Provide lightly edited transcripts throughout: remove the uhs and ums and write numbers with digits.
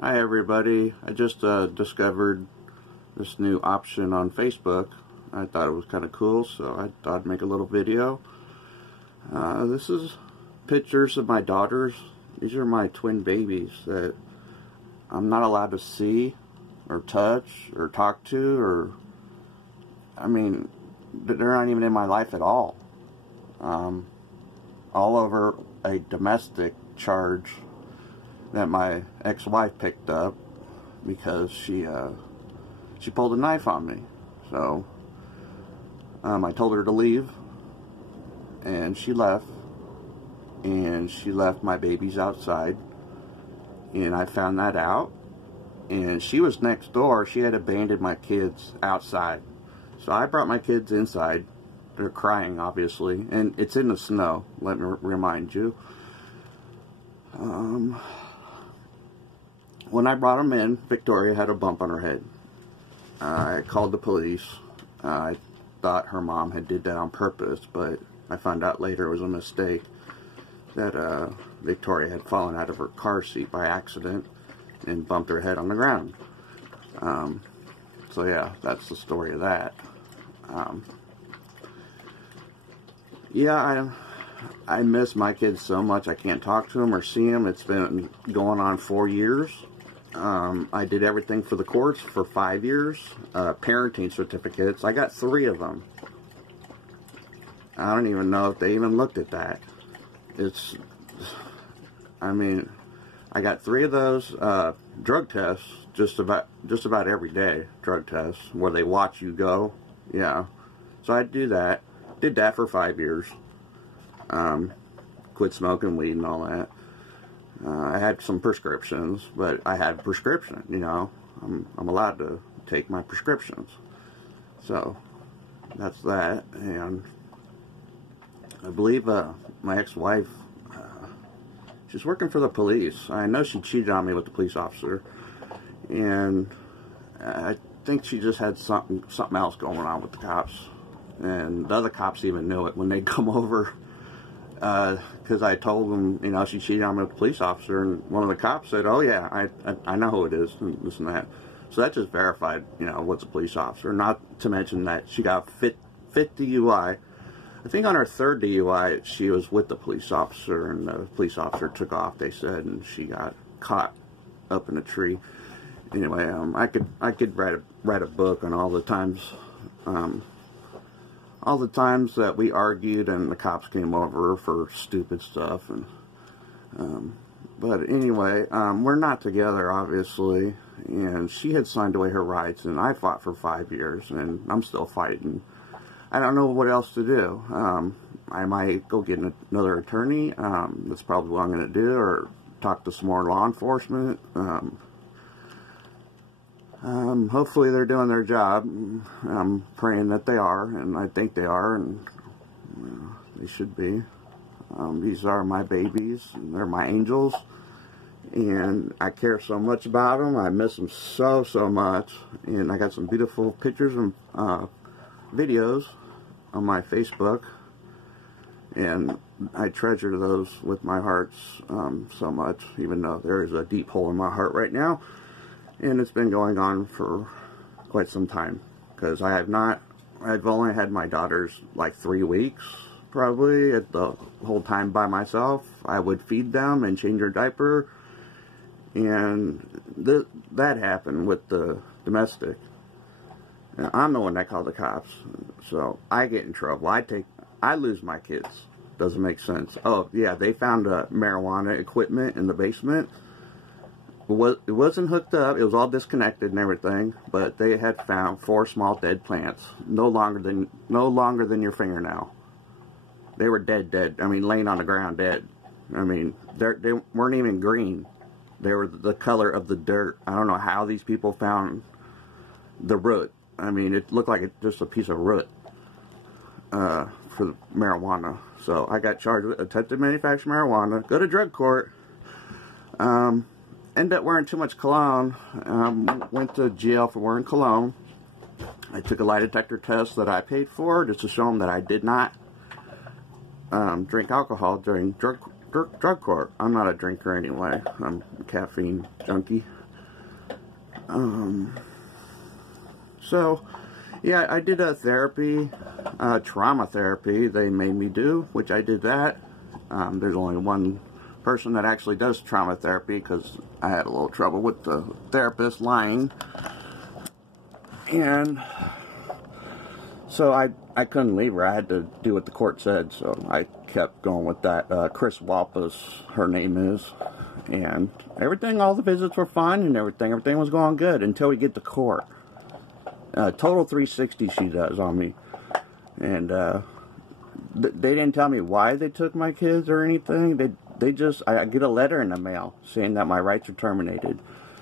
Hi everybody, I just discovered this new option on Facebook. I thought it was kind of cool, so I thought I'd make a little video. This is pictures of my daughters. These are my twin babies that I'm not allowed to see or touch or talk to, or I mean, they're not even in my life at all. All over a domestic charge that my ex-wife picked up because she pulled a knife on me. So I told her to leave, and she left, my babies outside, and I found that out, and she was next door. She had abandoned my kids outside, so I brought my kids inside. They're crying, obviously, and it's in the snow, let me remind you. When I brought them in, Victoria had a bump on her head. I called the police. I thought her mom had did that on purpose, but I found out later it was a mistake, that Victoria had fallen out of her car seat by accident and bumped her head on the ground. So yeah, that's the story of that. Yeah, I miss my kids so much. I can't talk to them or see them. It's been going on 4 years. I did everything for the courts for 5 years. Parenting certificates. I got 3 of them. I don't even know if they even looked at that. I mean, I got 3 of those. Drug tests, just about every day. Drug tests where they watch you go. Yeah. So I do that. Did that for 5 years. Quit smoking weed and all that. I had some prescriptions, but I had a prescription, you know. I'm allowed to take my prescriptions. So that's that. And I believe my ex-wife, she's working for the police. I know she cheated on me with the police officer, and I think she just had something else going on with the cops. And the other cops even knew it when they come over, because I told them, you know, she cheated on me with the police officer, and one of the cops said, "Oh yeah, I know who it is," and this and that. So that just verified, you know, what's a police officer. Not to mention that she got fifth DUI. I think on her 3rd DUI, she was with the police officer, and the police officer took off, they said, and she got caught up in a tree. Anyway, I could write a book on all the times. All the times that we argued and the cops came over for stupid stuff, and but anyway, we're not together, obviously, and she had signed away her rights, and I fought for 5 years, and I'm still fighting. I don't know what else to do. I might go get another attorney. That's probably what I'm going to do, or talk to some more law enforcement. Hopefully they're doing their job. I'm praying that they are, and I think they are, and they should be. These are my babies, and they're my angels, and I care so much about them. I miss them so much, and I got some beautiful pictures and videos on my Facebook, and I treasure those with my heart so much, even though there is a deep hole in my heart right now. And it's been going on for quite some time, because I've only had my daughters like 3 weeks, probably, at the whole time by myself. I would feed them and change their diaper, and that happened with the domestic. And I'm the one that called the cops, so I get in trouble. I lose my kids. Doesn't make sense. Oh yeah, they found marijuana equipment in the basement. It wasn't hooked up, it was all disconnected and everything, but they had found 4 small dead plants, no longer than your fingernail. They were dead. I mean, laying on the ground dead. I mean, they weren't even green. They were the color of the dirt. I don't know how these people found the root. I mean, it looked like just a piece of root for the marijuana. So I got charged with attempted manufactured marijuana, go to drug court. Ended up wearing too much cologne. Went to jail for wearing cologne. I took a lie detector test that I paid for, just to show them that I did not drink alcohol during drug court. I'm not a drinker anyway. I'm a caffeine junkie. So, yeah, I did a therapy, trauma therapy they made me do, which I did that. There's only one person that actually does trauma therapy because I had a little trouble with the therapist lying. And so I couldn't leave her. I had to do what the court said, so I kept going with that. Chris Walpus, her name is. And everything, all the visits were fine and everything was going good until we get to court. Total 360 she does on me. And they didn't tell me why they took my kids or anything. They just, I get a letter in the mail saying that my rights are terminated.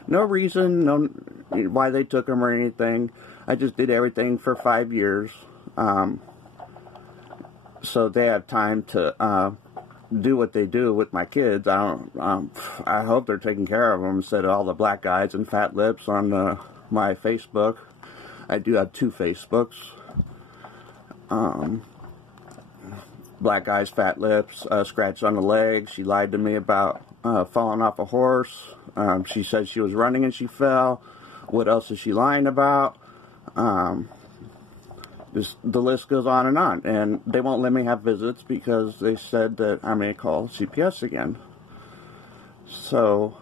No reason, no why they took them or anything. I just did everything for 5 years. So they have time to do what they do with my kids. I hope they're taking care of them instead of all the black guys and fat lips on my Facebook. I do have 2 Facebooks. Black guys, fat lips, scratch on the leg. She lied to me about falling off a horse. She said she was running and she fell. What else is she lying about? The list goes on. And they won't let me have visits because they said that I may call CPS again. So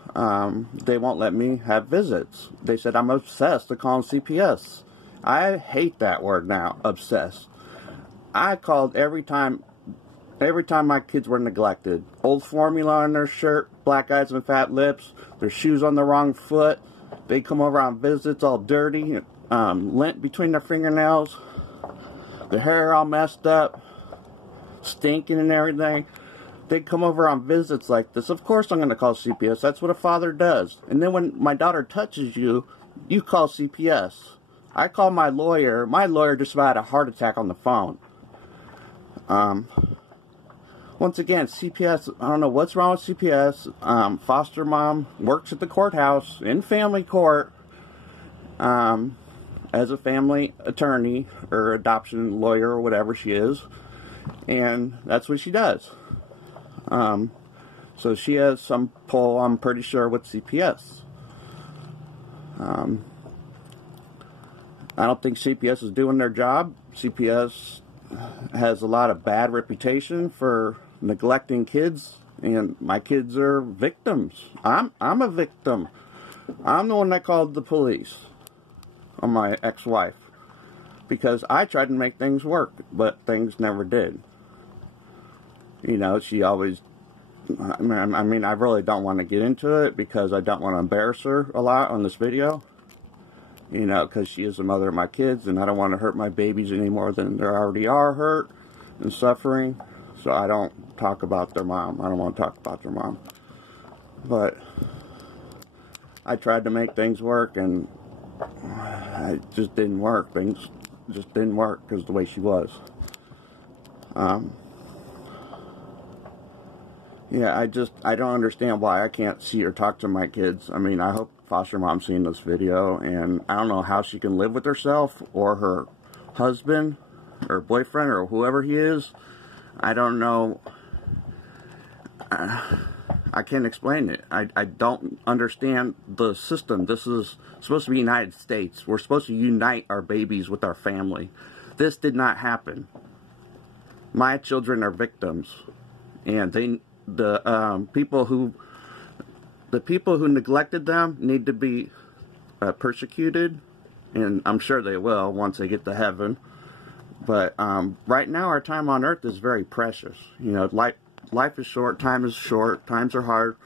they won't let me have visits. They said I'm obsessed to call CPS. I hate that word now, obsessed. I called every time my kids were neglected. Old formula on their shirt, black eyes and fat lips, their shoes on the wrong foot. They come over on visits all dirty, lint between their fingernails, their hair all messed up, stinking and everything. They come over on visits like this. Of course I'm going to call CPS. That's what a father does. And then when my daughter touches you, you call CPS. I called my lawyer. My lawyer just about had a heart attack on the phone. Once again, CPS, I don't know what's wrong with CPS. Foster mom works at the courthouse in family court as a family attorney or adoption lawyer or whatever she is. And that's what she does. So she has some pull, I'm pretty sure, with CPS. I don't think CPS is doing their job. CPS has a lot of bad reputation for neglecting kids, and my kids are victims. I'm a victim. I'm the one that called the police on my ex-wife because I tried to make things work, but things never did. You know, she always, I mean, I really don't want to get into it because I don't want to embarrass her a lot on this video. You know, because she is the mother of my kids, and I don't want to hurt my babies any more than they already are hurt and suffering. So I don't talk about their mom. I don't want to talk about their mom. But I tried to make things work, and it just didn't work. Things just didn't work because of the way she was. Yeah, I don't understand why I can't see or talk to my kids. I mean, I hope foster mom's seeing this video, and I don't know how she can live with herself or her husband or boyfriend or whoever he is. I don't know. I can't explain it. I don't understand the system. This is supposed to be the United States. We're supposed to unite our babies with our family. This did not happen. My children are victims, and the people who neglected them need to be persecuted, and I'm sure they will once they get to heaven. But right now, our time on earth is very precious. You know, life is short, time is short, times are hard.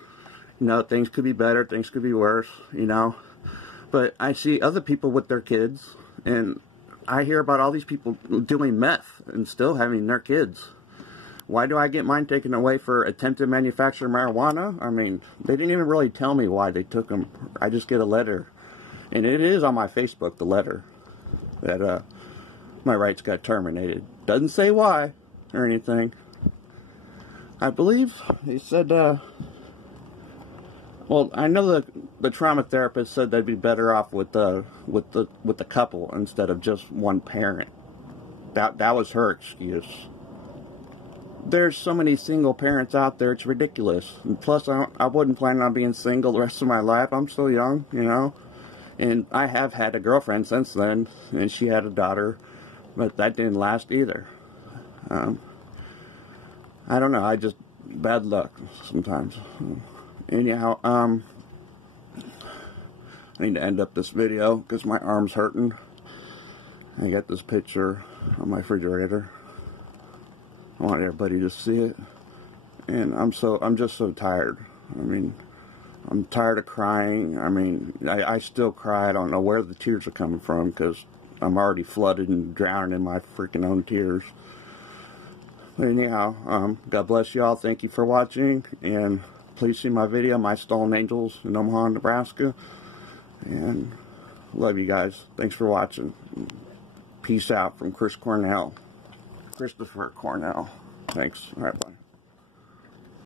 You know, things could be better, things could be worse, you know. But I see other people with their kids, and I hear about all these people doing meth and still having their kids. Why do I get mine taken away for attempted manufacture marijuana? I mean, they didn't even really tell me why they took them. I just get a letter. And it is on my Facebook, the letter, that my rights got terminated. Doesn't say why or anything. I believe they said, well, I know the trauma therapist said they'd be better off with the couple instead of just one parent. That was her excuse. There's so many single parents out there, it's ridiculous. And plus, I wouldn't plan on being single the rest of my life. I'm still young, you know. And I have had a girlfriend since then, and she had a daughter, but that didn't last either. I don't know, I just, bad luck sometimes. Anyhow, I need to end up this video because my arm's hurting. I got this picture on my refrigerator. I want everybody to see it. And I'm just so tired. I mean, I'm tired of crying. I mean, I still cry. I don't know where the tears are coming from because I'm already flooded and drowning in my freaking own tears. But anyhow, God bless you all. Thank you for watching. And please see my video, My Stolen Angels in Omaha, Nebraska. And love you guys. Thanks for watching. Peace out from Christopher Cornell. Thanks. All right, bye.